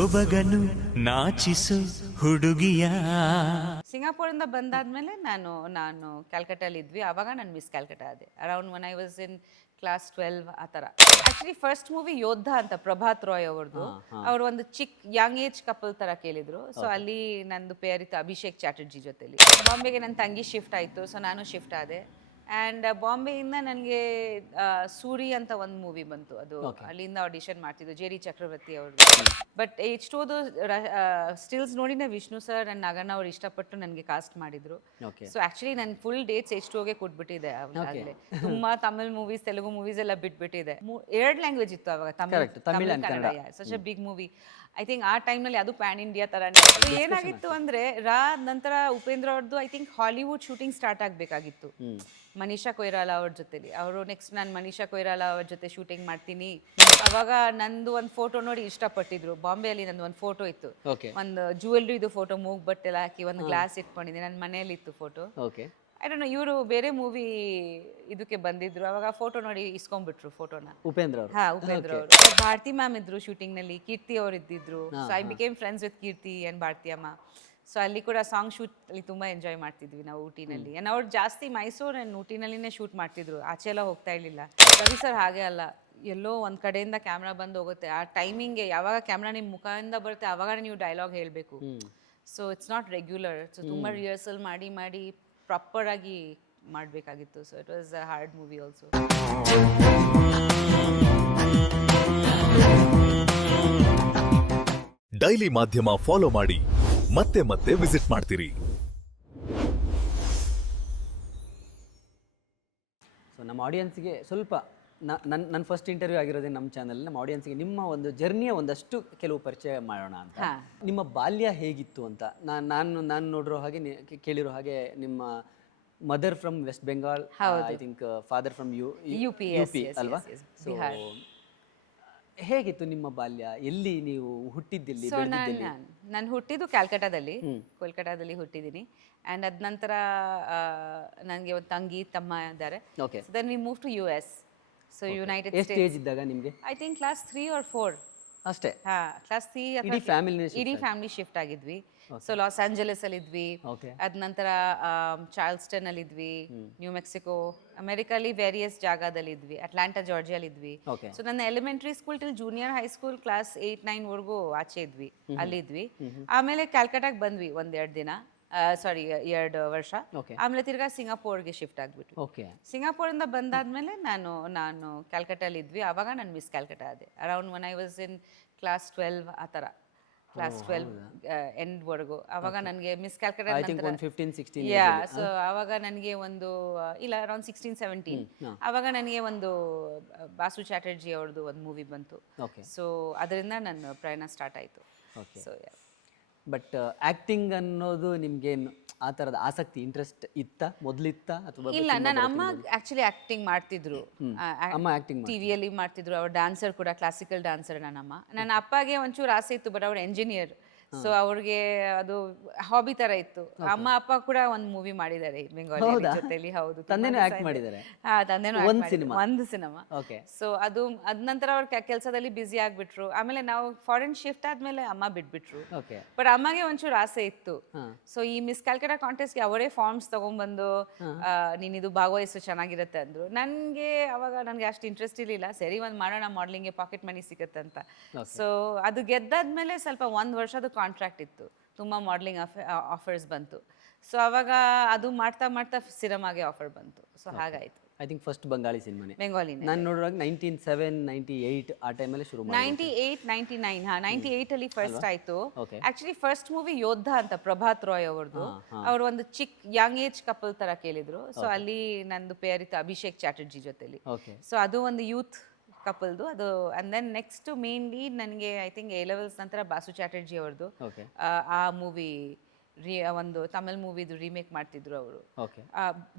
ಸೊಬಗನು ನಾಚಿಸು ಹುಡುಗಿಯ. ಸಿಂಗಾಪುರಿಂದ ಬಂದಾದ್ಮೇಲೆ ನಾನು ನಾನು ಕ್ಯಾಲ್ಕಟಲ್ಲಿ ಇದ್ವಿ. ಆವಾಗ ನಾನು ಮಿಸ್ ಕ್ಯಾಲ್ಕಟಾ ಆದೆ around one I was in class 12 ಆ ಥರ. ಆಕ್ಚುಲಿ ಫಸ್ಟ್ ಮೂವಿ ಯೋಧ ಅಂತ ಪ್ರಭಾತ್ ರಾಯ್ ಅವ್ರದ್ದು. ಅವ್ರು ಒಂದು ಚಿಕ್ಕ ಯಂಗ್ ಏಜ್ ಕಪಲ್ ತರ ಕೇಳಿದ್ರು. ಸೊ ಅಲ್ಲಿ ನಂದು ಪೇರ್ ಇತ್ತು ಅಭಿಷೇಕ್ ಚಾಟರ್ಜಿ ಜೊತೆಲಿ. ಬಾಂಬೆಗೆ ನನ್ನ ತಂಗಿ ಶಿಫ್ಟ್ ಆಯಿತು, ಸೊ ನಾನು ಶಿಫ್ಟ್ ಆದೆ. ಆ್ಯಂಡ್ ಬಾಂಬೆಯಿಂದ ನನಗೆ ಸೂರಿ ಅಂತ ಒಂದು ಮೂವಿ ಬಂತು. ಅದು ಅಲ್ಲಿಂದ ಆಡಿಷನ್ ಮಾಡ್ತಿದ್ದು ಜೆ ಡಿ ಚಕ್ರವರ್ತಿ ಅವ್ರದ್ದು. ಬಟ್ H2 ಸ್ಟಿಲ್ಸ್ ನೋಡಿನೇ ವಿಷ್ಣು ಸರ್ ನನ್ನ ನಾಗಣ್ಣ ಅವ್ರು ಇಷ್ಟಪಟ್ಟು ನನಗೆ ಕಾಸ್ಟ್ ಮಾಡಿದ್ರು. ಸೊ ಆ್ಯಕ್ಚುಲಿ ನನ್ನ ಫುಲ್ ಡೇಟ್ಸ್ H2ಗೆ ಕೊಟ್ಬಿಟ್ಟಿದೆ ಅವಾಗಲೇ. ತುಂಬಾ ತಮಿಳ್ ಮೂವೀಸ್, ತೆಲುಗು ಮೂವೀಸ್ ಎಲ್ಲ ಬಿಟ್ಬಿಟ್ಟಿದೆ. 2 ಲ್ಯಾಂಗ್ವೇಜ್ ಇತ್ತು ಅವಾಗ, Tamil Kannada. Such a big movie. I think ಆ ಟೈಮ್ನಲ್ಲಿ ಅದು ಪ್ಯಾನ್ ಇಂಡಿಯಾ ಥರನೇ ಏನಾಗಿತ್ತು ಅಂದರೆ ನಂತರ ಉಪೇಂದ್ರ ಅವ್ರದ್ದು I think Hollywood shooting start ಆಗಬೇಕಾಗಿತ್ತು ಮನೀಷಾ ಕೊಯ್ರಾಲಾ ಅವ್ರ ಜೊತೆಲಿ. ಅವರು ನೆಕ್ಸ್ಟ್ ನಾನು ಮನೀಷಾ ಕೊಯ್ರಾಲಾ ಅವ್ರ ಜೊತೆ ಶೂಟಿಂಗ್ ಮಾಡ್ತೀನಿ. ಅವಾಗ ನಂದು ಒಂದು ಫೋಟೋ ನೋಡಿ ಇಷ್ಟಪಟ್ಟಿದ್ರು. ಬಾಂಬೆಯಲ್ಲಿ ನಂದು ಒಂದು ಫೋಟೋ ಇತ್ತು, ಒಂದು ಜ್ಯುವೆಲ್ರಿದು ಫೋಟೋ, ಮೂಗ್ ಬಟ್ಟೆಲ್ಲ ಹಾಕಿ ಒಂದು ಗ್ಲಾಸ್ ಇಟ್ಕೊಂಡಿದ್ದೆ. ನನ್ನ ಮನೆಯಲ್ಲಿ ಇತ್ತು ಫೋಟೋ. ಐ ಡೋಂಟ್ ನೋ, ಇವರು ಬೇರೆ ಮೂವಿ ಇದಕ್ಕೆ ಬಂದಿದ್ರು. ಅವಾಗ ಫೋಟೋ ನೋಡಿ ಇಸ್ಕೊಂಡ್ಬಿಟ್ರು ಫೋಟೋನ ಉಪೇಂದ್ರ ಅವರು. ಭಾರತಿ ಮ್ಯಾಮ್ ಇದ್ರು ಶೂಟಿಂಗ್ ನಲ್ಲಿ, ಕೀರ್ತಿ ಅವ್ರು ಇದ್ದಿದ್ರು. So I became friends with Keerthi and Bharati ಅಮ್ಮ. ಸೊ ಅಲ್ಲಿ ಕೂಡ ಸಾಂಗ್ ಶೂಟ್ ಅಲ್ಲಿ ತುಂಬಾ ಎಂಜಾಯ್ ಮಾಡ್ತಿದ್ವಿ ನಾವು ಊಟಿನಲ್ಲಿ. ಅಂಡ್ ಅವ್ರು ಜಾಸ್ತಿ ಮೈಸೂರು ಅಂಡ್ ಊಟಿನಲ್ಲಿನೇ ಶೂಟ್ ಮಾಡ್ತಿದ್ರು, ಆಚೆ ಎಲ್ಲ ಹೋಗ್ತಾ ಇರ್ಲಿಲ್ಲ. ರವಿ ಸರ್ ಹಾಗೆ ಅಲ್ಲ, ಎಲ್ಲೋ ಒಂದ್ ಕಡೆಯಿಂದ ಕ್ಯಾಮ್ರಾ ಬಂದು ಹೋಗುತ್ತೆ, ಆ ಟೈಮಿಂಗ್ಗೆ ಯಾವಾಗ ಕ್ಯಾಮ್ರಾ ನಿಮ್ಮ ಮುಖದಿಂದ ಬರುತ್ತೆ ಆವಾಗ ನೀವು ಡೈಲಾಗ್ ಹೇಳಬೇಕು. So it's not regular. So ತುಂಬಾ ರಿಹರ್ಸಲ್ ಮಾಡಿ ಮಾಡಿ ಪ್ರಾಪರ್ ಆಗಿ ಮಾಡಬೇಕಾಗಿತ್ತು. So it was a hard movie also. Daily ಮಾಧ್ಯಮ ಫಾಲೋ ಮಾಡಿ, ಮತ್ತೆ ಮತ್ತೆ ವಿಸಿಟ್ ಮಾಡ್ತೀರಿ. ಸೊ ನಮ್ಮ ಆಡಿಯನ್ಸ್ಗೆ ಸ್ವಲ್ಪ ನನ್ನ ಫಸ್ಟ್ ಇಂಟರ್ವ್ಯೂ ಆಗಿರೋದೇ ನಮ್ಮ ಚಾನಲ್. ನಮ್ಮ ಆಡಿಯನ್ಸ್ಗೆ ನಿಮ್ಮ ಒಂದು ಜರ್ನಿಯ ಒಂದಷ್ಟು ಕೆಲವು ಪರಿಚಯ ಮಾಡೋಣ ಅಂತ. ನಿಮ್ಮ ಬಾಲ್ಯ ಹೇಗಿತ್ತು ಅಂತ ನಾನು ನೋಡಿರೋ ಹಾಗೆ, ಕೇಳಿರೋ ಹಾಗೆ ನಿಮ್ಮ mother from West Bengal, I think father from U P ಅಲ್ವಾ? ಸೊ ಹೇಗಿತ್ತು ನಿಮ್ಮ ಬಾಲ್ಯ? ಎಲ್ಲಿ ನೀವು ಹುಟ್ಟಿದ್ದಿಲ್ಲಿ? ನಾನು ಹುಟ್ಟಿದ್ದು ಕ್ಯಾಲ್ಕಟಾದಲ್ಲಿ, ಕೋಲ್ಕಟಾದಲ್ಲಿ ಹುಟ್ಟಿದ್ದೀನಿ. ಆ್ಯಂಡ್ ಅದ ನಂತರ ನನಗೆ ಒಂದು ತಂಗಿ ತಮ್ಮ ಇದ್ದಾರೆ. Then we move to US. So United States ಇದ್ದಾಗ ನಿಮಗೆ ಐ ಥಿಂಕ್ ಕ್ಲಾಸ್ 3 or 4 ಅಷ್ಟೇ. ಕ್ಲಾಸ್ 3 ಇಡೀ family shift ಆಗಿದ್ವಿ. So loss Angeles ಅಲ್ಲಿ ಇದ್ವಿ, ಅದ ನಂತರ ಚಾರ್ಲ್ಸ್ಟನ್ ಅಲ್ಲಿ ಇದ್ವಿ, ನ್ಯೂ ಮೆಕ್ಸಿಕೋ, ಅಮೆರಿಕಲ್ಲಿ ವೇರಿಯಸ್ ಜಾಗದಲ್ಲಿ ಇದ್ವಿ, ಅಟ್ಲಾಂಟಾ ಜಾರ್ಜಿಯಲ್ಲಿ ಇದ್ವಿ. ಸೊ ನನ್ನ elementary school till junior high school class 8-9 ವರ್ಗೂ ಆಚೆ ಇದ್ವಿ, ಅಲ್ಲಿದ್ವಿ. ಆಮೇಲೆ ಕ್ಯಾಲ್ಕಟಾಗೆ ಬಂದ್ವಿ ಒಂದೆರಡು ದಿನ, ಸಾರಿ 2 ವರ್ಷ. ಆಮೇಲೆ ತಿರ್ಗಾ ಸಿಂಗಾಪುರ್ಗೆ ಶಿಫ್ಟ್ ಆಗ್ಬಿಟ್ವಿ. ಸಿಂಗಾಪುರಿಂದ ಬಂದಾದ್ಮೇಲೆ ನಾನು ಕ್ಯಾಲ್ಕಟಲ್ಲಿ ಇದ್ವಿ. ಆವಾಗ ನಾನು ಮಿಸ್ ಕ್ಯಾಲ್ಕಟಾ ಆದೆ around one I was in class 12 ಆ ಥರ, ಕ್ಲಾಸ್ 12 ಎಂಡ್ ವರ್ಗು. ಆವಾಗ ನನಗೆ ಮಿಸ್ ಕ್ಯಾಲ್ಕಟಾ ಸೊ ಆವಾಗ ನನಗೆ ಒಂದು ಇಲ್ಲ ಅರೌಂಡ್ 16-17 ಆವಾಗ ನನಗೆ ಒಂದು ಬಾಸು ಚಾಟರ್ಜಿ ಅವ್ರದ್ದು ಒಂದು ಮೂವಿ ಬಂತು. ಸೊ ಅದರಿಂದ ನನ್ನ ಪ್ರಯಾಣ ಸ್ಟಾರ್ಟ್ ಆಯಿತು. ಸೊ ಬಟ್ ಆಕ್ಟಿಂಗ್ ಅನ್ನೋದು ನಿಮ್ಗೇನು ಆ ಥರದ ಆಸಕ್ತಿ, ಇಂಟ್ರೆಸ್ಟ್ ಮೊದಲಿತ್ತ ಅಥವಾ ಇಲ್ಲ? ನನ್ನ ಅಮ್ಮ ಆಕ್ಚುಲಿ ಆಕ್ಟಿಂಗ್ ಮಾಡ್ತಿದ್ರು, ಟಿವಿಯಲ್ಲಿ ಮಾಡ್ತಿದ್ರು. ಅವ್ರ ಡ್ಯಾನ್ಸರ್ ಕೂಡ, ಕ್ಲಾಸಿಕಲ್ ಡ್ಯಾನ್ಸರ್ ನನ್ನಮ್ಮ. ನನ್ನ ಅಪ್ಪಗೆ ಒಂಚೂರು ಆಸೆ ಇತ್ತು, ಬಟ್ ಅವ್ರು ಎಂಜಿನಿಯರ್. ಸೊ ಅವ್ರಿಗೆ ಅದು ಹಾಬಿ ತರ ಇತ್ತು. ಅಮ್ಮ ಅಪ್ಪ ಕೂಡ ಒಂದು ಮೂವಿ ಮಾಡಿದ್ದಾರೆ ಬೆಂಗಾಲಿ ಜೊತೆಲಿ. ಹೌದು, ತಂದೆನೂ ಆಕ್ಟ್ ಮಾಡಿದ್ದಾರೆ. ತಂದೆನೂ ಒಂದು ಸಿನಿಮಾ. ಸೊ ಅದು ಅದ ನಂತರ ಅವ್ರ ಕೆಲಸದಲ್ಲಿ ಬ್ಯುಸಿ ಆಗ್ಬಿಟ್ರು. ಆಮೇಲೆ ನಾವು ಫಾರಿನ್ ಶಿಫ್ಟ್ ಆದ್ಮೇಲೆ ಅಮ್ಮ ಬಿಟ್ಬಿಟ್ರು. ಬಟ್ ಅಮ್ಮಗೆ ಒಂಚೂರು ಆಸೆ ಇತ್ತು. ಸೊ ಈ ಮಿಸ್ ಕ್ಯಾಲ್ಕಟಾ ಕಾಂಟೆಸ್ಟ್ಗೆ ಅವರೇ ಫಾರ್ಮ್ಸ್ ತಗೊಂಡ್ಬಂದು ನೀನ್ ಇದು ಭಾಗವಹಿಸು ಚೆನ್ನಾಗಿರುತ್ತೆ ಅಂದ್ರು. ಅವಾಗ ನನಗೆ ಅಷ್ಟು ಇಂಟ್ರೆಸ್ಟ್ ಇರಲಿಲ್ಲ. ಸರಿ ಒಂದು ಮಾಡೋಣ, ಮಾಡ್ಲಿಂಗ್ಗೆ ಪಾಕೆಟ್ ಮನಿ ಸಿಗುತ್ತೆ ಅಂತ. ಸೊ ಅದು ಗೆದ್ದಾದ್ಮೇಲೆ ಸ್ವಲ್ಪ 1 ವರ್ಷದ ಕಾಂಟ್ರಾಕ್ಟ್ ಇತ್ತು, ತುಂಬ ಮಾಡಲಿಂಗ್ ಆಫರ್ಸ್ ಬಂತು. ಸೊ ಅವಾಗ ಅದು ಮಾಡ್ತಾ ಮಾಡ್ತಾ ಸಿನಿಮಾಗೆ ಆಫರ್ ಬಂತು. ಸೊ ಹಾಗಾಯ್ತು. ಐ ಥಿಂಕ್ ಫಸ್ಟ್ ಬಂಗಾಳಿ ಸಿನಿಮಾನೇ. ಬೆಂಗಾಲಿನೇ ನಾನು ನೋಡುವಾಗ 1997-98 ಆ ಟೈಮಲ್ಲಿ ಶುರು ಮಾಡಿ. 98-99 98 ಅಲ್ಲಿ ಫಸ್ಟ್ ಆಯ್ತು. ಆಕ್ಚುಲಿ ಫಸ್ಟ್ ಮೂವಿ ಯೋಧ ಅಂತ ಪ್ರಭಾತ್ ರಾಯ್ ಅವ್ರದ್ದು. ಅವರು ಒಂದು ಚಿಕ್ಕ ಯಂಗ್ ಏಜ್ ಕಪಲ್ ತರ ಕೇಳಿದ್ರು. ಸೊ ಅಲ್ಲಿ ನಂದು ಪೇರ್ ಇತ್ತು ಅಭಿಷೇಕ್ ಚಾಟರ್ಜಿ ಜೊತೆಲಿ. ಸೊ ಅದು ಒಂದು ಯೂತ್ ಕಪಲ್ದು ಅದು. ಅಂಡ್ ದೆನ್ ನೆಕ್ಸ್ಟ್ ಮೇನ್ಲಿ ನನಗೆ ಐ ಥಿಂಕ್ A levels ನಂತರ ಬಾಸು ಚಾಟರ್ಜಿ ಅವ್ರದ್ದು ಆ ಮೂವಿ, ಒಂದು ತಮಿಳ್ ಮೂವಿದು ರೀಮೇಕ್ ಮಾಡ್ತಿದ್ರು ಅವರು.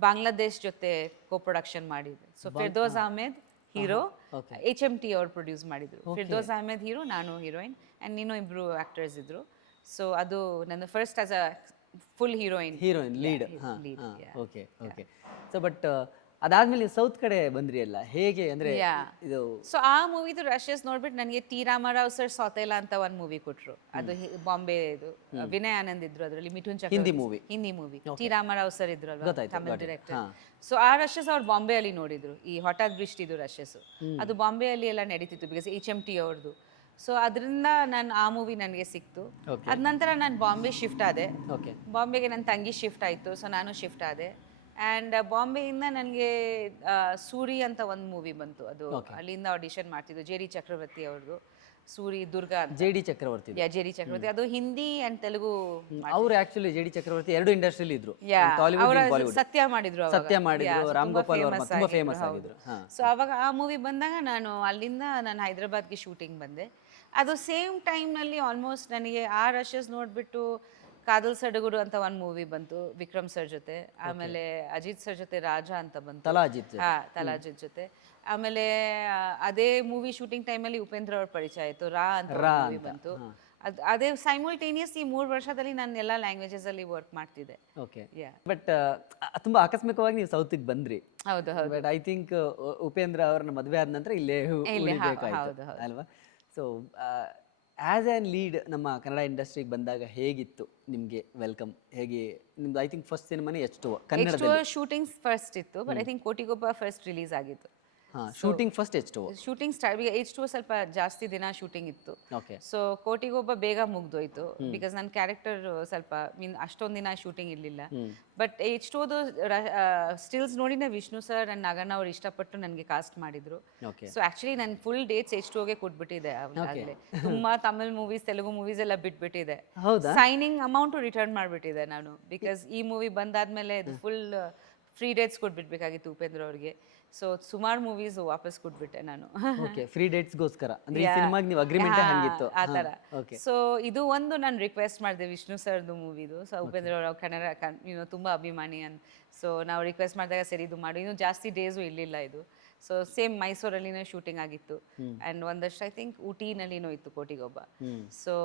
ಬಾಂಗ್ಲಾದೇಶ್ ಜೊತೆ ಕೋ ಪ್ರೊಡಕ್ಷನ್ ಮಾಡಿದ್ರು. ಸೊ ಫಿರ್ದೋಸ್ ಅಹ್ಮೆದ್ ಹೀರೋ, HMT ಅವ್ರು ಪ್ರೊಡ್ಯೂಸ್ ಮಾಡಿದ್ರು. ಫಿರ್ದೋಸ್ ಅಹ್ಮೆದ್ ಹೀರೋ, ನಾನು ಹೀರೋಯಿನ್, ಆ್ಯಂಡ್ ನೀನು ಇಬ್ರು ಆಕ್ಟರ್ಸ್ ಇದ್ರು. ಸೊ ಅದು ನನ್ನ first as a full heroine lead. Okay. So but ಅದಾದ್ಮೇಲೆ ನೀವು ಸೌತ್ ಕಡೆ ಬಂದ್ರಿ ಅಲ್ಲ, ಹೇಗೆ ಅಂದ್ರೆ Yeah. ಇದು ಸೊ ಆ ಮೂವಿದು ರಶಸ್ ನೋಡ್ಬಿಟ್ಟು ನನಗೆ ಟಿ ರಾಮಾರಾವ್ ಸರ್ ಸೌತೆಲ ಅಂತ ಒಂದು ಮೂವಿ ಕೊಟ್ರು. ಅದು ಬಾಂಬೆ ಇದು ವಿನಯ್ ಆನಂದ್ ಇದ್ರು ಅದರಲ್ಲಿ, Mithun Chakraborty Hindi movie, T Rama Rao sir ಇದ್ರು ಅಲ್ವಾ ತಮಿಳ್ ಡೈರೆಕ್ಟರ್. ಸೊ ಆ ರಶಸ್ ಅವ್ರು ಬಾಂಬೆ ಅಲ್ಲಿ ನೋಡಿದ್ರು, ಈ ಹಠಾತ್ ದೃಷ್ಟಿದು ರಶಸ್ ಅದು ಬಾಂಬೆ ಅಲ್ಲಿ ಎಲ್ಲ ನಡೀತಿತ್ತು ಬಿಕಾಸ್ HMT ಅವ್ರದ್ದು. ಸೊ ಅದರಿಂದ ನಾನು ಆ ಮೂವಿ ನನಗೆ ಸಿಕ್ತು. ಅದ ನಂತರ ನಾನು ಬಾಂಬೆ ಶಿಫ್ಟ್ ಆದೆ. ಬಾಂಬೆಗೆ ನನ್ನ ತಂಗಿ ಶಿಫ್ಟ್ ಆಯಿತು, ಸೊ ನಾನು ಶಿಫ್ಟ್ ಆದೆ. ಆ್ಯಂಡ್ ಬಾಂಬೆಯಿಂದ ನನಗೆ ಸೂರಿ ಅಂತ ಒಂದು ಮೂವಿ ಬಂತು, ಅದು ಅಲ್ಲಿಂದ ಆಡಿಷನ್ ಮಾಡ್ತಿದ್ದು ಜೆ ಡಿ ಚಕ್ರವರ್ತಿ ಅವ್ರದ್ದು, ಸೂರಿ ದುರ್ಗಾ ಅಂತ. ಜೆ ಡಿ ಚಕ್ರವರ್ತಿ, ಜೆ ಡಿ ಚಕ್ರವರ್ತಿ, ಅದು ಹಿಂದಿ ಆ್ಯಂಡ್ ತೆಲುಗು. ಅವ್ರು ಆಕ್ಚುಲಿ ಜೆ ಡಿ ಚಕ್ರವರ್ತಿ ಎರಡು ಇಂಡಸ್ಟ್ರಿಯಲ್ಲಿ ಇದ್ರು, ಸತ್ಯ ಮಾಡಿದ್ರು, ರಾಮ್ ಗೋಪಾಲ್ ವರ್ಮಾ ತುಂಬಾ ಫೇಮಸ್ ಆಗಿದ್ರು. ಸೊ ಅವಾಗ ಆ ಮೂವಿ ಬಂದಾಗ ನಾನು ಅಲ್ಲಿಂದ ನಾನು ಹೈದರಾಬಾದ್ಗೆ ಶೂಟಿಂಗ್ ಬಂದೆ. ಅದು ಸೇಮ್ ಟೈಮ್ನಲ್ಲಿ ಆಲ್ಮೋಸ್ಟ್ ನನಗೆ ಆ ರಶಸ್ ನೋಡಿಬಿಟ್ಟು ಕಾದಲ್ ಸಡಗುರು ಅಂತ ಒಂದು ಮೂವಿ ಬಂತು ವಿಕ್ರಮ್ ಸರ್ ಜೊತೆ, ಆಮೇಲೆ ಅಜಿತ್ ಸರ್ ಜೊತೆ ರಾಜ ಅಂತ ಬಂತು, ತಲಾ ಅಜಿತ್ ಜೊತೆ. ಆಮೇಲೆ ಅದೇ ಮೂವಿ ಶೂಟಿಂಗ್ ಟೈಮಲ್ಲಿ ಉಪೇಂದ್ರ ಅವ್ರ ಪರಿಚಯ ಆಯಿತು, ರಾ ಅಂತ ಮೂವಿ ಬಂತು. ಅದೇ ಸೈಮಲ್ಟೇನಿಯಸ್ ಈ 3 ವರ್ಷದಲ್ಲಿ ನಾನು ಎಲ್ಲ ಲ್ಯಾಂಗ್ವೇಜಸ್ ಅಲ್ಲಿ ವರ್ಕ್ ಮಾಡ್ತಿದ್ದೆ. ಬಟ್ ತುಂಬಾ ಆಕಸ್ಮಿಕವಾಗಿ ನೀವು ಸೌತಿಗೆ ಬಂದ್ರಿ. ಹೌದು. ಬಟ್ ಐ ಥಿಂಕ್ ಉಪೇಂದ್ರ ಅವ್ರನ್ನ ಮದುವೆ ಆದ ನಂತರ ಇಲ್ಲೇ ಉಳಿಬೇಕಾಯ್ತು ಅಲ್ವಾ? ಸೊ ಆಸ್ ಆ್ಯನ್ ಲೀಡ್ ನಮ್ಮ ಕನ್ನಡ ಇಂಡಸ್ಟ್ರಿಗೆ ಬಂದಾಗ ಹೇಗಿತ್ತು ನಿಮಗೆ ವೆಲ್ಕಮ್? ಹೇಗೆ ನಿಮ್ದು ಐ ಥಿಂಕ್ ಫಸ್ಟ್ ಸಿನಿಮಾನೇ H2O ಕನ್ನಡದಲ್ಲಿ ಶೂಟಿಂಗ್ ಫಸ್ಟ್ ಇತ್ತು, but I think Kotigobba first release ಆಗಿತ್ತು. Shooting first H2O shooting start, ಈಗ H2O ಸ್ವಲ್ಪ ಜಾಸ್ತಿ ದಿನ ಶೂಟಿಂಗ್ ಇತ್ತು. ಸೊ ಕೋಟಿಗೊಬ್ಬ ಬೇಗ ಮುಗ್ದೋಯ್ತು ಬಿಕಾಸ್ ನನ್ನ ಕ್ಯಾರೆಕ್ಟರ್ ಸ್ವಲ್ಪ ಅಷ್ಟೊಂದು ದಿನ ಶೂಟಿಂಗ್ ಇರಲಿಲ್ಲ. ಬಟ್ H2Oದು ಸ್ಟಿಲ್ಸ್ ನೋಡಿನೇ ವಿಷ್ಣು ಸರ್ ಅಂಡ್ ನಾಗಣ್ಣ ಅವ್ರು ಇಷ್ಟಪಟ್ಟು ನನಗೆ ಕಾಸ್ಟ್ ಮಾಡಿದ್ರು. ಸೊ ಆಕ್ಚುಲಿ ನನ್ನ ಫುಲ್ ಡೇಟ್ಸ್ H2Oಗೆ ಕೊಟ್ಬಿಟ್ಟಿದೆ ಆಗಲೇ. ತುಂಬಾ ತಮಿಳ್ ಮೂವೀಸ್, ತೆಲುಗು ಮೂವೀಸ್ ಎಲ್ಲ ಬಿಟ್ಬಿಟ್ಟಿದೆ. ಸೈನಿಂಗ್ ಅಮೌಂಟ್ ರಿಟರ್ನ್ ಮಾಡಿಬಿಟ್ಟಿದೆ ನಾನು, ಬಿಕಾಸ್ ಈ ಮೂವಿ ಬಂದಾದ್ಮೇಲೆ ಫುಲ್ ಫ್ರೀ ಡೇಟ್ಸ್ ಕೊಟ್ಬಿಡ್ಬೇಕಾಗಿತ್ತು ಉಪೇಂದ್ರ ಅವ್ರಿಗೆ. ಸೊ ಸುಮಾರು ಮೂವೀಸ್ ವಾಪಸ್ ಕೊಟ್ಬಿಟ್ಟೆ ನಾನು. ಫ್ರೀ ಡೇಟ್ಸ್ಗೋಸ್ಕರ ಅಂದ್ರೆ ಈ ಸಿನಿಮಾಗೆ ನೀವು ಅಗ್ರಿಮೆಂಟ್ ಹಂಗಿತ್ತು ಆ ಥರ. ಸೊ ಇದು ಒಂದು ನಾನು ರಿಕ್ವೆಸ್ಟ್ ಮಾಡಿದೆ ವಿಷ್ಣು ಸರ್ದು ಮೂವಿದು. ಸೊ ಉಪೇಂದ್ರ ಅವರು ಕನ್ನಡ ತುಂಬ ಅಭಿಮಾನಿ ಅಂತ. ಸೊ ನಾವು ರಿಕ್ವೆಸ್ಟ್ ಮಾಡಿದಾಗ ಸರಿ ಇದು ಮಾಡಿ, ಇನ್ನೂ ಜಾಸ್ತಿ ಡೇಸು ಇರಲಿಲ್ಲ ಇದು. ಸೊ ಸೇಮ್ ಮೈಸೂರಲ್ಲಿನೇ ಶೂಟಿಂಗ್ ಆಗಿತ್ತು ಆ್ಯಂಡ್ ಒಂದಷ್ಟು ಐ ಥಿಂಕ್ ಊಟಿನಲ್ಲಿನೂ ಇತ್ತು ಕೋಟಿಗೊಬ್ಬ. ಸೊ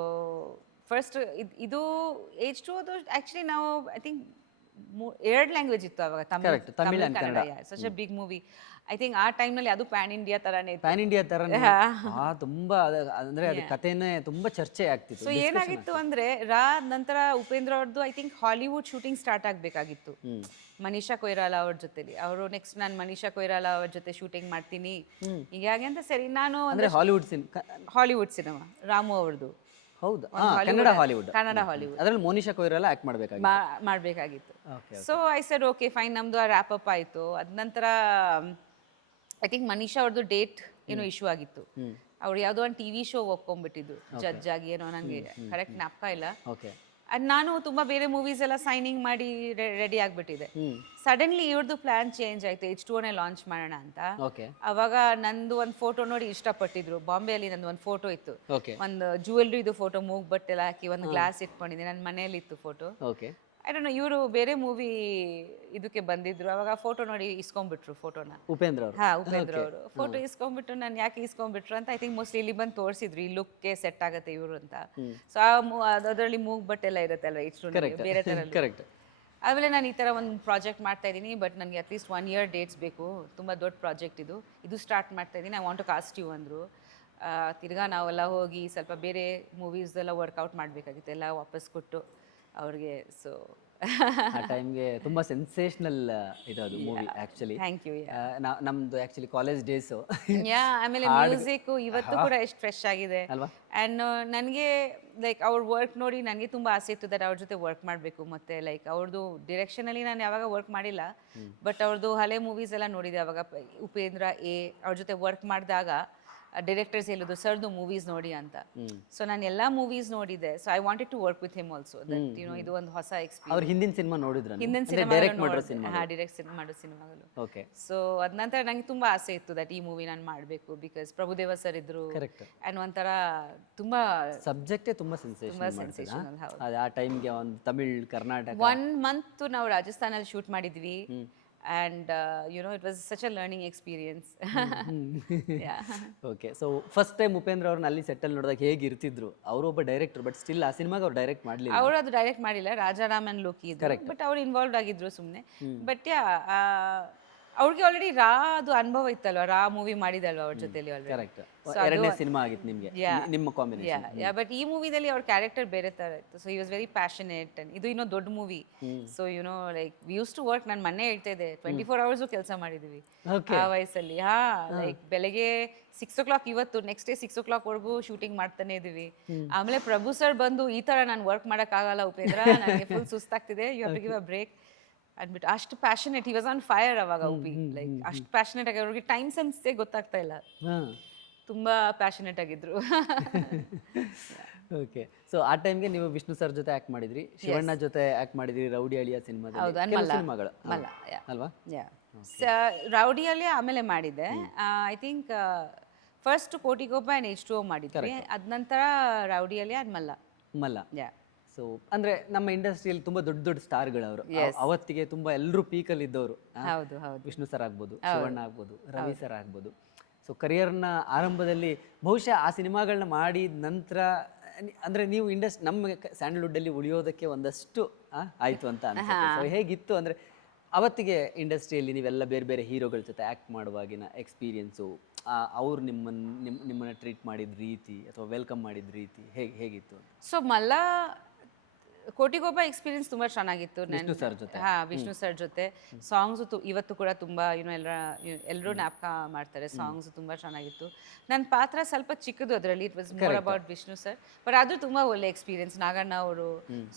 ಫಸ್ಟ್ ಇದು H2Oದು ಆ್ಯಕ್ಚುಲಿ ನಾವು ಐ ಥಿಂಕ್ 2 ಲ್ಯಾಂಗ್ವೇಜ್ ಇತ್ತು ಅವಾಗ, Tamil Kannada. Such a big movie. I think ಆ ಟೈಮ್ನಲ್ಲಿ ಅದು ಪ್ಯಾನ್ ಇಂಡಿಯಾ ತರಾನೇ ತುಂಬಾ ಅಂದ್ರೆ ಅದು ಕಥೆನೇ ತುಂಬಾ ಚರ್ಚೆ ಆಗ್ತಿತ್ತು. ಸೊ ಏನಾಗಿತ್ತು ಅಂದ್ರೆ ನಂತರ ಉಪೇಂದ್ರ ಅವ್ರದ್ದು I think Hollywood shooting start ಆಗಬೇಕಾಗಿತ್ತು ಮನೀಷಾ ಕೊಯ್ರಾಲಾ ಅವ್ರ ಜೊತೆಲಿ. ಅವರು ನೆಕ್ಸ್ಟ್ ನಾನು ಮನೀಷಾ ಕೊಯ್ರಾಲಾ ಅವ್ರ ಜೊತೆ ಶೂಟಿಂಗ್ ಮಾಡ್ತೀನಿ ಹೀಗಾಗಿ ಅಂತ. ಸರಿ ನಾನು ಹಾಲಿವುಡ್ ಸಿನಿಮಾ ರಾಮು ಅವ್ರದ್ದು. ಹೌದಾ? ಕನ್ನಡ ಹಾಲಿವುಡ್ ಅದ್ರಲ್ಲಿ ಮೋನಿಶಾ ಕೊಯ್ರಾಲಾ ಆಕ್ಟ್ ಮಾಡಬೇಕಾಗಿತ್ತು. So I said okay fine, ನಮ್ದು ಆ ರ್ಯಾಪ್ ಅಪ್ ಆಯಿತು. ಅದ ನಂತರ ಐ ಥಿಂಕ್ ಮನೀಷಾ ಅವ್ರದ್ದು ಡೇಟ್ ಏನೋ ಇಶ್ಯೂ ಆಗಿತ್ತು. ಅವ್ರು ಯಾವುದೋ ಒಂದು TV ಶೋ ಒಪ್ಕೊಂಡ್ಬಿಟ್ಟಿದ್ದು ಜಡ್ಜ್ ಆಗಿ, ಏನೋ ನನಗೆ ಕರೆಕ್ಟ್ ಜ್ಞಾಪಕ ಇಲ್ಲ. ನಾನು ತುಂಬ ಬೇರೆ ಮೂವೀಸ್ ಎಲ್ಲ ಸೈನಿಂಗ್ ಮಾಡಿ ರೆಡಿ ಆಗಿಬಿಟ್ಟಿದೆ. ಸಡನ್ಲಿ ಇವ್ರದ್ದು ಪ್ಲಾನ್ ಚೇಂಜ್ ಆಯ್ತು, H2Oನೇ ಲಾಂಚ್ ಮಾಡೋಣ ಅಂತ. ಅವಾಗ ನಂದು ಒಂದು ಫೋಟೋ ನೋಡಿ ಇಷ್ಟಪಟ್ಟಿದ್ರು. ಬಾಂಬೆಯಲ್ಲಿ ನಂದು ಒಂದು ಫೋಟೋ ಇತ್ತು, ಒಂದು ಜ್ಯುವೆಲ್ರಿದು ಫೋಟೋ, ಮೂಗ್ ಬಟ್ಟೆಲ್ಲ ಹಾಕಿ ಒಂದು ಗ್ಲಾಸ್ ಇಟ್ಕೊಂಡಿದ್ದೆ, ನನ್ನ ಮನೆಯಲ್ಲಿ ಇತ್ತು ಫೋಟೋ. ಐ ಡೋಂಟ್ ನೋ, ಇವರು ಬೇರೆ ಮೂವಿ ಇದಕ್ಕೆ ಬಂದಿದ್ರು, ಅವಾಗ ಫೋಟೋ ನೋಡಿ ಇಸ್ಕೊಂಡ್ಬಿಟ್ರು ಫೋಟೋನ ಉಪೇಂದ್ರ ಅವರು. ಫೋಟೋ ಇಸ್ಕೊಂಡ್ಬಿಟ್ಟು ನಾನು ಯಾಕೆ ಇಸ್ಕೊಂಡ್ಬಿಟ್ರು ಅಂತ ಐ ಥಿಂಕ್ ಮೋಸ್ಟ್ಲಿ ಇಲ್ಲಿ ಬಂದು ತೋರಿಸಿದ್ರು, ಈ ಲುಕ್ಗೆ ಸೆಟ್ ಆಗುತ್ತೆ ಇವರು ಅಂತ. ಸೊ ಅದರಲ್ಲಿ ಮೂಗ್ ಬಟ್ಟೆಲ್ಲ ಇರುತ್ತೆ ಅಲ್ವಾ H2O ಬೇರೆ ಥರ. ಆಮೇಲೆ ನಾನು ಈ ಥರ ಒಂದು ಪ್ರಾಜೆಕ್ಟ್ ಮಾಡ್ತಾ ಇದ್ದೀನಿ, ಬಟ್ ನನಗೆ ಅಟ್ಲೀಸ್ಟ್ 1 year ಡೇಟ್ಸ್ ಬೇಕು, ತುಂಬ ದೊಡ್ಡ ಪ್ರಾಜೆಕ್ಟ್ ಇದು ಸ್ಟಾರ್ಟ್ ಮಾಡ್ತಾ ಇದ್ದೀನಿ, I want to cast you ಅಂದರು. ತಿರ್ಗಾ ನಾವೆಲ್ಲ ಹೋಗಿ ಸ್ವಲ್ಪ ಬೇರೆ ಮೂವೀಸ್ದೆಲ್ಲ ವರ್ಕೌಟ್ ಮಾಡಬೇಕಾಗಿತ್ತು, ಎಲ್ಲ ವಾಪಸ್ ಕೊಟ್ಟು ಅವ್ರಿಗೆ. ಸೊ ಆ ಟೈಮ್ಗೆ ತುಂಬಾ ಸೆನ್ಸೇಷನಲ್ ಇದು ಅದು ಮೂವಿ ಆಕ್ಚುಲಿ. Thank you. ನಮ್ದು ಆಕ್ಚುಲಿ ಕಾಲೇಜ್ ಡೇಸು. ಆಮೇಲೆ ಮ್ಯೂಸಿಕ್ ಇವತ್ತು ಕೂಡ ಎಷ್ಟು ಫ್ರೆಶ್ ಆಗಿದೆ ಅಲ್ವಾ. ಆ್ಯಂಡ್ ನನಗೆ ಲೈಕ್ ಅವ್ರ ವರ್ಕ್ ನೋಡಿ ನನಗೆ ತುಂಬ ಆಸೆ ಇತ್ತು ದಟ್ ಅವ್ರ ಜೊತೆ ವರ್ಕ್ ಮಾಡಬೇಕು. ಮತ್ತು ಲೈಕ್ ಅವ್ರದ್ದು ಡಿರೆಕ್ಷನಲ್ಲಿ ನಾನು ಯಾವಾಗ ವರ್ಕ್ ಮಾಡಿಲ್ಲ, ಬಟ್ ಅವ್ರದ್ದು ಹಳೆ ಮೂವೀಸ್ ಎಲ್ಲ ನೋಡಿದೆ. ಅವಾಗ ಉಪೇಂದ್ರ ಅವ್ರ ಜೊತೆ ವರ್ಕ್ ಮಾಡಿದಾಗ ಡೈರೆಕ್ಟರ್ಸ್ ಹೇಳಿದ್ರು ಸರ್ದು ಮೂವೀಸ್ ನೋಡಿ ಅಂತ. ಸೊ ನಾನು ಎಲ್ಲ ಮೂವೀಸ್ ನೋಡಿದೆ. So I wanted to work with him also, that ಇದು ಒಂದು ಹೊಸ ಎಕ್ಸ್ಪೀರಿಯನ್ಸ್. ಹಿಂದಿನ ಸಿನಿಮಾ ನೋಡಿದ್ರು, ಹಿಂದಿನ ಸಿನಿಮಾ ಡೈರೆಕ್ಟ್ ಮಾಡೋ ಸಿನಿಮಾಗಳು. ಸೊ ಅದ ನಂತರ ನಂಗೆ ತುಂಬಾ ಆಸೆ ಇತ್ತು ದಟ್ ಈ ಮೂವಿ ನಾನು ಮಾಡಬೇಕು, ಬಿಕಾಸ್ ಪ್ರಭುದೇವ ಸರ್ ಇದ್ರು ಆ್ಯಂಡ್ ಒಂಥರ ತುಂಬಾ ಸಬ್ಜೆಕ್ಟೇ ತುಂಬಾ ಸೆನ್ಸೇಷನಲ್. ಆ ಟೈಮ್ಗೆ ಒಂದು ತಮಿಳ್ ಕರ್ನಾಟಕ 1 month ನಾವು ರಾಜಸ್ಥಾನಲ್ಲಿ ಶೂಟ್ ಮಾಡಿದ್ವಿ. And it was such a learning experience. Okay. So first time Upendra ಅವ್ರನ್ನ ಅಲ್ಲಿ ಸೆಟ್ಟಲ್ ನೋಡಿದಾಗ ಹೇಗೆ ಇರ್ತಿದ್ರು? ಅವರು ಒಬ್ಬ ಡೈರೆಕ್ಟರ್, ಬಟ್ ಸ್ಟಿಲ್ ಆ ಸಿನಿಮಾಗೆ ಅವ್ರು ಡೈರೆಕ್ಟ್ ಮಾಡಲಿಲ್ಲ. ಅವರು ಅದು ಡೈರೆಕ್ಟ್ ಮಾಡಿಲ್ಲ, ರಾಜಾರಾಮನ್ ಲೋಕಿ ಇದ್ರು, ಬಟ್ ಅವ್ರು ಇನ್ವಾಲ್ವ್ ಆಗಿದ್ರು ಸುಮ್ಮನೆ. ಬಟ್ ಅವ್ರಿಗೆ ಆಲ್ರೆಡಿ ರಾ ಅದು ಅನುಭವ ಇತ್ತಲ್ವ, ರಾ ಮೂವಿ ಮಾಡಿದಲ್ವ ಅವ್ರ ಜೊತೆಲಿ ಆಲ್ರೆಡಿ. ಕರೆಕ್ಟ್, ಎರಡನೇ ಸಿನಿಮಾ ಆಗಿತ್ತು ನಿಮಗೆ, ನಿಮ್ಮ ಕಾಂಬಿನೇಷನ್. ಬಟ್ ಈ ಮೂವಿದಲ್ಲಿ ಅವ್ರ ಕ್ಯಾರೆಕ್ಟರ್ ಬೇರೆ ತರ ಇತ್ತು. ಸೊ ಈ ವಾಸ್ ವೆರಿ ಪ್ಯಾಷನೇಟ್. ಇದು ಇನ್ನೂ ದೊಡ್ಡ movie. So like we use to work. ನಾನು ಮೊನ್ನೆ ಹೇಳ್ತಾ ಇದ್ದೆ 24 hours ಕೆಲಸ ಮಾಡಿದೀವಿ ಆ ವಯಸ್ಸಲ್ಲಿ. ಲೈಕ್ ಬೆಳಗ್ಗೆ 6 o'clock, ಇವತ್ತು ನೆಕ್ಸ್ಟ್ ಡೇ 6 o'clock ವರೆಗೂ ಶೂಟಿಂಗ್ ಮಾಡ್ತಾನೆ ಇದೀವಿ. ಆಮೇಲೆ ಪ್ರಭು ಸರ್ ಬಂದು ಈ ತರ ನಾನು ವರ್ಕ್ ಮಾಡಕ್ ಆಗಲ್ಲ ಉಪೇಂದ್ರ, ನನಗೆ ಫುಲ್ ಸುಸ್ತಾಗ್ತಿದೆ, you have to give a break ಅಂದ್ಬಿಟ್ಟು ಅಷ್ಟು passionate. He was on fire ಅವಾಗ ಉಪಿ. ಲೈಕ್ ಅಷ್ಟು ಪ್ಯಾಷನೇಟ್ ಆಗಿ ಅವ್ರಿಗೆ ಟೈಮ್ ಸೆನ್ಸೇ ಗೊತ್ತಾಗ್ತಾ ಇಲ್ಲ, ತುಂಬಾ ಪ್ಯಾಷನೇಟ್ ಆಗಿದ್ರು. ಓಕೆ, ಸೊ ಆ ಟೈಮ್ಗೆ ನೀವು ವಿಷ್ಣು ಸರ್ ಜೊತೆ ಆಕ್ಟ್ ಮಾಡಿದ್ರಿ, ಶಿವಣ್ಣ ಜೊತೆ ಆಕ್ಟ್ ಮಾಡಿದ್ರಿ ರೌಡಿ ಅಳಿಯ ಸಿನಿಮಾದಲ್ಲಿ, ಸಿನಿಮಾಗಳು ಅಲ್ವಾ? ರೌಡಿ ಅಳಿಯ ಆಮೇಲೆ ಮಾಡಿದ್ದೆ. I think first Kotigobba and H2O ಮಾಡಿದ್ವಿ. ಅದ ನಂತರ ರೌಡಿ ಅಳಿಯ ಆ್ಯಂಡ್ ಮಲ್ಲ. ಸೊ ಅಂದ್ರೆ ನಮ್ಮ ಇಂಡಸ್ಟ್ರಿಯಲ್ಲಿ ತುಂಬಾ ದೊಡ್ಡ ದೊಡ್ಡ ಸ್ಟಾರ್ಗಳು ಅವರು, ಅವತ್ತಿಗೆ ತುಂಬಾ ಎಲ್ಲರೂ ಪೀಕಲ್ಲಿ ಇದ್ದವರು. ವಿಷ್ಣು ಸರ್ ಆಗ್ಬೋದು, ಶಿವಣ್ಣ ಆಗ್ಬೋದು, ರವಿ ಸರ್ ಆಗ್ಬೋದು. ಸೊ ಕರಿಯರ್ನ ಆರಂಭದಲ್ಲಿ ಬಹುಶಃ ಆ ಸಿನಿಮಾಗಳನ್ನ ಮಾಡಿದ ನಂತರ ಅಂದ್ರೆ ನೀವು ನಮ್ಮ ಸ್ಯಾಂಡಲ್ವುಡ್ ಅಲ್ಲಿ ಉಳಿಯೋದಕ್ಕೆ ಒಂದಷ್ಟು ಆಯ್ತು ಅಂತ ಅನ್ಸುತ್ತೆ. ಸೊ ಹೇಗಿತ್ತು ಅಂದ್ರೆ ಅವತ್ತಿಗೆ ಇಂಡಸ್ಟ್ರಿಯಲ್ಲಿ ನೀವೆಲ್ಲ ಬೇರೆ ಬೇರೆ ಹೀರೋಗಳ ಜೊತೆ ಆಕ್ಟ್ ಮಾಡುವಾಗಿನ ಎಕ್ಸ್ಪೀರಿಯನ್ಸು, ಅವ್ರು ನಿಮ್ಮನ್ನ ಟ್ರೀಟ್ ಮಾಡಿದ ರೀತಿ ಅಥವಾ ವೆಲ್ಕಮ್ ಮಾಡಿದ ರೀತಿ ಹೇಗಿತ್ತು? ಸೊ ಕೋಟಿಗೊಬ್ಬ ಎಕ್ಸ್ಪೀರಿಯನ್ಸ್ ತುಂಬಾ ಚೆನ್ನಾಗಿತ್ತು. ವಿಷ್ಣು ಸರ್ ಜೊತೆ ಸಾಂಗ್ಸ್ ಇವತ್ತು ಕೂಡ ತುಂಬಾ ಎಲ್ಲರೂ ಜ್ಞಾಪಕ ಮಾಡ್ತಾರೆ. ಸಾಂಗ್ಸ್ ತುಂಬಾ ಚೆನ್ನಾಗಿತ್ತು. ನನ್ನ ಪಾತ್ರ ಸ್ವಲ್ಪ ಚಿಕ್ಕದು ಅದರಲ್ಲಿ, it was more about Vishnu sir. But ಅದು ತುಂಬಾ ಒಳ್ಳೆ ಎಕ್ಸ್ಪೀರಿಯನ್ಸ್. ನಾಗಣ್ಣ ಅವರು,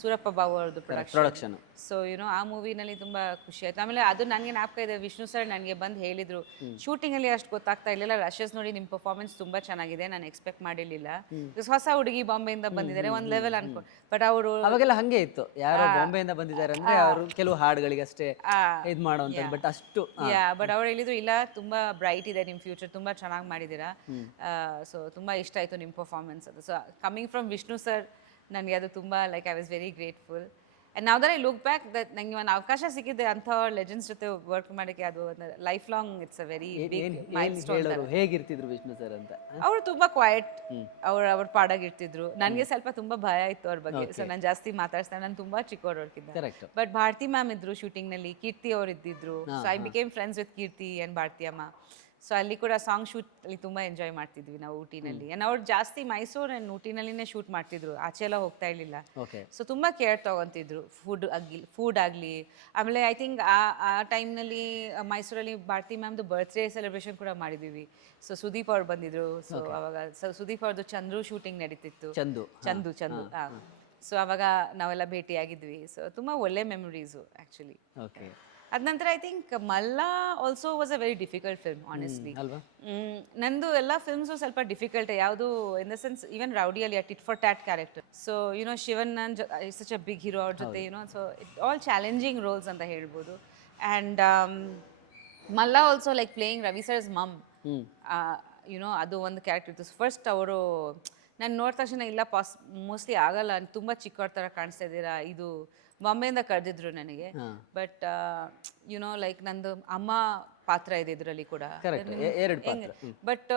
ಸೂರಪ್ಪ ಬಾಬು ಅವ್ರದ್ದು ಪ್ರೊಡಕ್ಷನ್. ಸೊ ಆ ಮೂವಿನಲ್ಲಿ ತುಂಬಾ ಖುಷಿ ಆಯ್ತು. ಆಮೇಲೆ ಅದು ನನಗೆ ಜ್ಞಾಪಕ ಇದೆ, ವಿಷ್ಣು ಸರ್ ನನಗೆ ಬಂದು ಹೇಳಿದ್ರು, ಶೂಟಿಂಗ್ ಅಲ್ಲಿ ಅಷ್ಟು ಗೊತ್ತಾಗ್ತಾ ಇರಲಿಲ್ಲ, ರಶಸ್ ನೋಡಿ ನಿಮ್ಮ ಪರ್ಫಾರ್ಮೆನ್ಸ್ ತುಂಬಾ ಚೆನ್ನಾಗಿದೆ, ನಾನು ಎಕ್ಸ್ಪೆಕ್ಟ್ ಮಾಡಿರ್ಲಿಲ್ಲ. ಹೊಸ ಹುಡುಗಿ ಬಾಂಬೆಯಿಂದ ಬಂದಿದ್ದಾರೆ, ಒಂದ್ ಲೆವೆಲ್ ಅನ್ಕೊಂಡು. ಬಟ್ ಅವರು ಅವಾಗೆಲ್ಲ ಹಂಗೆ ಇತ್ತು, ಯಾರೋ ಬಾಂಬೆಯಿಂದ ಬಂದಿದ್ದಾರೆ ಅಂದ್ರೆ ಅವರು ಕೆಲವು ಹಾಡುಗಳಿಗೆ ಅಷ್ಟೇ ಇದ್ ಮಾಡುವಂತ, ಬಟ್ ಅಷ್ಟು ಬಟ್ ಅವ್ರು ಹೇಳಿದ್ರು ಇಲ್ಲ ತುಂಬಾ ಬ್ರೈಟ್ ಇದೆ ನಿಮ್ ಫ್ಯೂಚರ್, ತುಂಬಾ ಚೆನ್ನಾಗಿ ಮಾಡಿದೀರಾ. ಸೊ ತುಂಬಾ ಇಷ್ಟ ಆಯ್ತು ನಿಮ್ ಪರ್ಫಾರ್ಮೆನ್ಸ್ ಅದು. So coming from Vishnu sir ನನಗೆ ಅದು ತುಂಬಾ like I was very grateful. And now that I look back, that ನಂಗೆ ಒಂದು ಅವಕಾಶ ಸಿಕ್ಕಿದೆ ಅಂಥ ಲೆಜೆಂಡ್ಸ್ ಜೊತೆ ವರ್ಕ್ ಮಾಡೋಕ್ಕೆ, ಅದು life long it's a very big milestone. ಹೇಗಿರ್ತಿದ್ರು ವಿಷ್ಣು ಸರ್ ಅಂತ? ಅವರು ತುಂಬಾ ಕ್ವೈಟ್, ಅವ್ರ ಪಾಡಾಗಿರ್ತಿದ್ರು. ನನಗೆ ಸ್ವಲ್ಪ ತುಂಬಾ ಭಯ ಇತ್ತು ಅವ್ರ ಬಗ್ಗೆ. ಸೊ ನಾನು ಜಾಸ್ತಿ ಮಾತಾಡ್ಸ್ತಾ, ನಾನು ತುಂಬಾ ಚಿಕ್ಕವ್ರವ್ರಕ್ಕಿಂತ. ಬಟ್ ಭಾರತಿ ಮ್ಯಾಮ್ ಇದ್ರು ಶೂಟಿಂಗ್ ನಲ್ಲಿ, ಕೀರ್ತಿ ಅವ್ರು ಇದ್ದಿದ್ರು. So I became friends with Keerthi and Bharati ಅಮ್ಮ. ಸೊ ಅಲ್ಲಿ ಕೂಡ ಸಾಂಗ್ ಶೂಟ್ ಅಲ್ಲಿ ತುಂಬಾ ಎಂಜಾಯ್ ಮಾಡ್ತಿದ್ವಿ ನಾವು ಊಟಿನಲ್ಲಿ. ಅಂಡ್ ಅವ್ರು ಜಾಸ್ತಿ ಮೈಸೂರು ಅಂಡ್ ಊಟಿನಲ್ಲಿನೇ ಶೂಟ್ ಮಾಡ್ತಿದ್ರು, ಆಚೆ ಎಲ್ಲ ಹೋಗ್ತಾ ಇರ್ಲಿಲ್ಲ. ಸೊ ತುಂಬಾ ಕೇರ್ ತಗೊಂತಿದ್ರು, ಫುಡ್ ಆಗ್ಲಿ. ಆಮೇಲೆ ಐ ಥಿಂಕ್ ಆ ಟೈಮ್ನಲ್ಲಿ ಮೈಸೂರಲ್ಲಿ ಭಾರತಿ ಮ್ಯಾಮ್ದು ಬರ್ತ್ಡೇ ಸೆಲೆಬ್ರೇಷನ್ ಕೂಡ ಮಾಡಿದ್ವಿ. ಸೊ ಸುದೀಪ್ ಅವ್ರು ಬಂದಿದ್ರು. ಸೊ ಅವಾಗ ಸುದೀಪ್ ಅವ್ರದ್ದು ಚಂದ್ರು ಶೂಟಿಂಗ್ ನಡೀತಿತ್ತು, ಚಂದು. ಸೊ ಅವಾಗ ನಾವೆಲ್ಲ ಭೇಟಿಯಾಗಿದ್ವಿ. ಸೊ ತುಂಬಾ ಒಳ್ಳೆ ಮೆಮೊರೀಸು ಆ್ಯಕ್ಚುಲಿ. ಅದ ನಂತರ I think Malla also was a very difficult film honestly. ನಂದು ಎಲ್ಲ ಫಿಲ್ಮ್ಸು ಸ್ವಲ್ಪ ಡಿಫಿಕಲ್ಟ್, ಯಾವುದು ಇನ್ ದ ಸೆನ್ಸ್ ಈವನ್ ರೌಡಿಯಲ್ಲಿ tit for tat character. So Shivan such a big hero, ಅವ್ರ ಜೊತೆ so it all challenging roles ಅಂತ ಹೇಳ್ಬೋದು. And Malla also like playing Ravi sir's mom, ಅದು ಒಂದು ಕ್ಯಾರೆಕ್ಟರ್ ಇತ್ತು. ಫಸ್ಟ್ ಅವರು ನಾನು ನೋಡಿದ ತಕ್ಷಣ ಇಲ್ಲ ಮೋಸ್ಟ್ಲಿ ಆಗಲ್ಲ, ತುಂಬ ಚಿಕ್ಕವ್ರ ಥರ ಕಾಣಿಸ್ತಾ ಇದ್ದೀರಾ, ಇದು ಬಾಂಬೆಯಿಂದ ಕರೆದಿದ್ರು ನನಗೆ. ಬಟ್ ಲೈಕ್ ನಂದು ಅಮ್ಮ ಪಾತ್ರ ಇದೆ ಇದರಲ್ಲಿ ಕೂಡ. ಬಟ್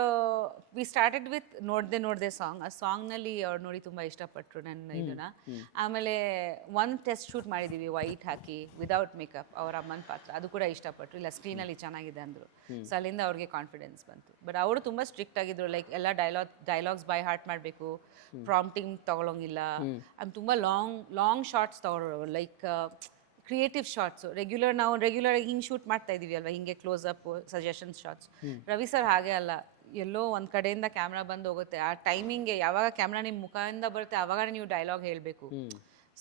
ವಿ ಸ್ಟಾರ್ಟೆಡ್ ವಿತ್ ನೋಡ್ದೆ ಸಾಂಗ್. ಆ ಸಾಂಗ್ನಲ್ಲಿ ಅವ್ರು ನೋಡಿ ತುಂಬಾ ಇಷ್ಟಪಟ್ಟರು ನನ್ನ ಇದನ್ನ. ಆಮೇಲೆ ಒಂದು ಟೆಸ್ಟ್ ಶೂಟ್ ಮಾಡಿದೀವಿ ವೈಟ್ ಹಾಕಿ ವಿದೌಟ್ ಮೇಕಪ್, ಅವ್ರ ಅಮ್ಮನ ಪಾತ್ರ, ಅದು ಕೂಡ ಇಷ್ಟಪಟ್ಟರು. ಇಲ್ಲ ಸ್ಕ್ರೀನಲ್ಲಿ ಚೆನ್ನಾಗಿದೆ ಅಂದರು. ಸೊ ಅಲ್ಲಿಂದ ಅವ್ರಿಗೆ ಕಾನ್ಫಿಡೆನ್ಸ್ ಬಂತು. ಬಟ್ ಅವರು ತುಂಬಾ ಸ್ಟ್ರಿಕ್ಟ್ ಆಗಿದ್ರು, ಲೈಕ್ ಎಲ್ಲ ಡೈಲಾಗ್ಸ್ ಬೈ ಹಾರ್ಟ್ ಮಾಡಬೇಕು, ಪ್ರಾಂಪ್ಟಿಂಗ್ ತಗೊಳಂಗಿಲ್ಲ. ತುಂಬಾ ಲಾಂಗ್ ಶಾರ್ಟ್ಸ್ ತಗೊಳ್ಳೋರು, ಲೈಕ್ ಕ್ರಿಯೇಟಿವ್ ಶಾರ್ಟ್ಸು. ನಾವು ರೆಗ್ಯುಲರ್ ಹಿಂಗೆ ಶೂಟ್ ಮಾಡ್ತಾ ಇದೀವಿ ಅಲ್ವಾ, ಹಿಂಗೆ close up suggestions shots. Ravi sir ಹಾಗೆ ಅಲ್ಲ, ಎಲ್ಲೋ ಒಂದು ಕಡೆಯಿಂದ ಕ್ಯಾಮ್ರಾ ಬಂದು ಹೋಗುತ್ತೆ, ಆ ಟೈಮಿಂಗ್ಗೆ ಯಾವಾಗ ಕ್ಯಾಮ್ರಾ ನಿಮ್ಮ ಮುಖದಿಂದ ಬರುತ್ತೆ ಆವಾಗ ನೀವು ಡೈಲಾಗ್ ಹೇಳಬೇಕು.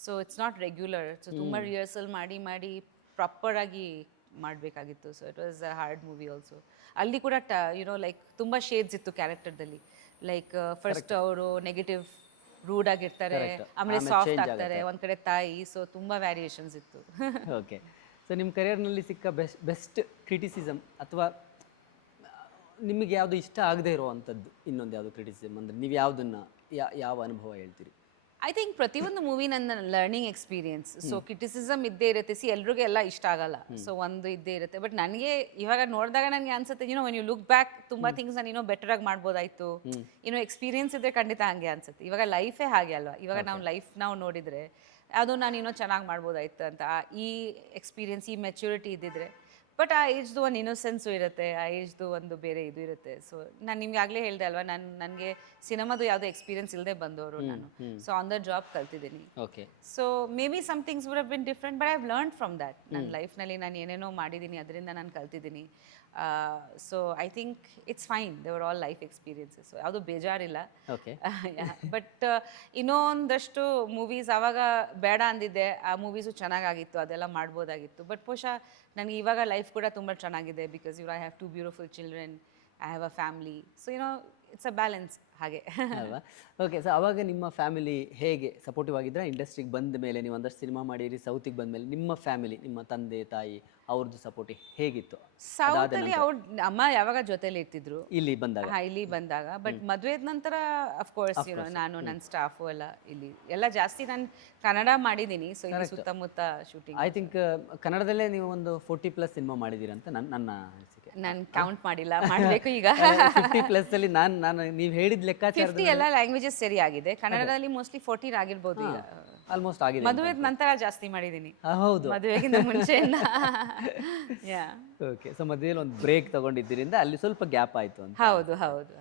So it's not regular. So ತುಂಬ ರಿಹರ್ಸಲ್ ಮಾಡಿ ಪ್ರಾಪರಾಗಿ ಮಾಡಬೇಕಾಗಿತ್ತು. So it was a hard movie also. ಅಲ್ಲಿ ಕೂಡ ಲೈಕ್ ತುಂಬ ಶೇಡ್ಸ್ ಇತ್ತು ಕ್ಯಾರೆಕ್ಟರ್ದಲ್ಲಿ. ಲೈಕ್ ಫಸ್ಟ್ ಅವರು ನೆಗೆಟಿವ್ ರೂಡ್ ಆಗಿರ್ತಾರೆ, ಆಮೇಲೆ ಸಾಫ್ಟ್ ಆಗ್ತಾರೆ, ಒಂದ್ ಕಡೆ ತಾಯಿ. ಸೊ ತುಂಬಾ ವ್ಯಾರಿಯೇಷನ್ಸ್ ಇತ್ತು. ಓಕೆ, ಸೊ ನಿಮ್ಮ ಕರಿಯರ್ನಲ್ಲಿ ಸಿಕ್ಕ ಬೆಸ್ಟ್ ಕ್ರಿಟಿಸಿಸಮ್ ಅಥವಾ ನಿಮಗೆ ಯಾವುದು ಇಷ್ಟ ಆಗದೆ ಇರುವಂಥದ್ದು ಇನ್ನೊಂದು ಯಾವುದು ಕ್ರಿಟಿಸಿಸಮ್ ಅಂದರೆ ನೀವು ಯಾವುದನ್ನ ಯಾವ ಅನುಭವ ಹೇಳ್ತೀರಿ? ಐ ಥಿಂಕ್ ಪ್ರತಿಯೊಂದು ಮೂವಿ ನನ್ನ ಲರ್ನಿಂಗ್ ಎಕ್ಸ್ಪೀರಿಯನ್ಸ್. ಸೊ ಕ್ರಿಟಿಸಿಸಮ್ ಇದ್ದೇ ಇರುತ್ತೆ. ಎಲ್ರಿಗೂ ಎಲ್ಲ ಇಷ್ಟ ಆಗಲ್ಲ. ಸೊ ಒಂದು ಇದ್ದೇ ಇರುತ್ತೆ. ಬಟ್ ನನಗೆ ಇವಾಗ ನೋಡಿದಾಗ ನನಗೆ ಅನ್ಸುತ್ತೆ, ವೆನ್ ಯು ಲುಕ್ ಬ್ಯಾಕ್ ತುಂಬಾ ಥಿಂಗ್ಸ್ ನಾನು ಬೆಟರ್ ಆಗಿ ಮಾಡ್ಬೋದಾಯ್ತು. ಎಕ್ಸ್ಪೀರಿಯನ್ಸ್ ಇದ್ರೆ ಖಂಡಿತ ಹಂಗೆ ಅನ್ಸುತ್ತೆ. ಇವಾಗ ಲೈಫೇ ಹಾಗೆ ಅಲ್ವಾ, ಇವಾಗ ನಾವು ನೋಡಿದ್ರೆ ಅದು ನಾನು ಚೆನ್ನಾಗಿ ಮಾಡ್ಬೋದಾಯ್ತು ಅಂತ ಈ ಎಕ್ಸ್ಪೀರಿಯನ್ಸ್, ಈ ಮೆಚ್ಯೂರಿಟಿ ಇದ್ದಿದ್ರೆ. ಬಟ್ ಆ ಏಜ್ದು ಒಂದು ಇನ್ನೋಸೆನ್ಸು ಇರುತ್ತೆ, ಆ ಏಜ್ದು ಒಂದು ಬೇರೆ ಇದು ಇರುತ್ತೆ. ಸೊ ನಾನು ನಿಮ್ಗೆ ಆಗಲೇ ಹೇಳಿದೆ ಅಲ್ವಾ, ನನಗೆ ಸಿನಿಮಾದು ಯಾವುದೇ ಎಕ್ಸ್ಪೀರಿಯನ್ಸ್ ಇಲ್ಲದೆ ಬಂದವರು ನಾನು. ಸೊ ಆನ್ ದ ಜಾಬ್ ಕಲ್ತಿದ್ದೀನಿ. Okay. So maybe some things would have been different, but I have learn from that. ನನ್ನ ಲೈಫ್ನಲ್ಲಿ ನಾನು ಏನೇನೋ ಮಾಡಿದ್ದೀನಿ, ಅದರಿಂದ ನಾನು ಕಲ್ತಿದ್ದೀನಿ. So I think it's fine, they're all life experiences, ಯಾವುದು ಬೇಜಾರಿಲ್ಲ. ಓಕೆ. ಬಟ್ ಇನ್ನೂ ಒಂದಷ್ಟು ಮೂವೀಸ್ ಆವಾಗ ಬೇಡ ಅಂದಿದ್ದೆ, ಆ ಮೂವೀಸು ಚೆನ್ನಾಗಾಗಿತ್ತು, ಅದೆಲ್ಲ ಮಾಡ್ಬೋದಾಗಿತ್ತು. ಬಟ್ ಬಹುಶಃ ನನಗೆ ಇವಾಗ ಲೈಫ್ ಕೂಡ ತುಂಬ ಚೆನ್ನಾಗಿದೆ, because I have 2 beautiful children, I have a family. So it's a balance ಹಾಗೆ. ಅಲ್ವಾ? ಓಕೆ. ಸೊ ಅವಾಗ ನಿಮ್ಮ ಫ್ಯಾಮಿಲಿ ಹೇಗೆ ಸಪೋರ್ಟಿವ್ ಆಗಿದ್ರೆ ಇಂಡಸ್ಟ್ರಿಗೆ ಬಂದ ಮೇಲೆ, ನೀವು ಒಂದಷ್ಟು ಸಿನಿಮಾ ಮಾಡಿರಿ, ಸೌತಿಗೆ ಬಂದ ಮೇಲೆ ನಿಮ್ಮ ಫ್ಯಾಮಿಲಿ, ನಿಮ್ಮ ತಂದೆ ತಾಯಿ ಅವ್ರದ್ದು ಸಪೋರ್ಟ್ ಹೇಗಿತ್ತು? ಸೌತಲ್ಲಿ ಅವ್ರ ಅಮ್ಮ ಯಾವಾಗ ಜೊತೆಲಿ ಇರ್ತಿದ್ರು ಇಲ್ಲಿ ಬಂದಾಗ? ಇಲ್ಲಿ ಬಂದಾಗ. ಬಟ್ ಮದುವೆ ನಂತರ ಅಫ್ಕೋರ್ಸ್ ನಾನು ನನ್ನ ಸ್ಟಾಫು ಎಲ್ಲ ಜಾಸ್ತಿ ನಾನು ಕನ್ನಡ ಮಾಡಿದ್ದೀನಿ. ಸೊ ಇಲ್ಲಿ ಸುತ್ತಮುತ್ತ ಶೂಟಿಂಗ್ ಐ ಥಿಂಕ್ ಕನ್ನಡದಲ್ಲೇ ನೀವು ಒಂದು 40+ ಸಿನಿಮಾ ಮಾಡಿದ್ದೀರಿ ಅಂತ ನನ್ನ ಅನಿಸಿಕೆ. ನಾನು ಕೌಂಟ್ ಮಾಡಿಲ್ಲ, ಮಾಡಬೇಕು ಈಗ. 50+ ಅಲ್ಲಿ ನಾನು ನೀವು ಹೇಳಿದ ಲೆಕ್ಕಾಚಾರ 50 ಎಲ್ಲ ಲ್ಯಾಂಗ್ವೇಜಸ್ ಸರಿ ಆಗಿದೆ. ಕನ್ನಡದಲ್ಲಿ ಮೋಸ್ಟ್ಲಿ 14 ಆಗಿರ್ಬೋದು ಈಗ. ಆಲ್ಮೋಸ್ಟ್ ಆಗಿದೆ. ಮದುವೆ ನಂತರ ಜಾಸ್ತಿ ಮಾಡಿದ್ದೀನಿ, ಹೌದು, ಮದುವೆಗಿಂತ ಮುಂಚೆಯಿಂದ. ಓಕೆ. ಸೊ ಮದುವೆಯಲ್ಲಿ ಒಂದು ಬ್ರೇಕ್ ತಗೊಂಡಿದ್ದರಿಂದ ಅಲ್ಲಿ ಸ್ವಲ್ಪ ಗ್ಯಾಪ್ ಆಯ್ತು ಅಂತ. ಹೌದು ಹೌದು.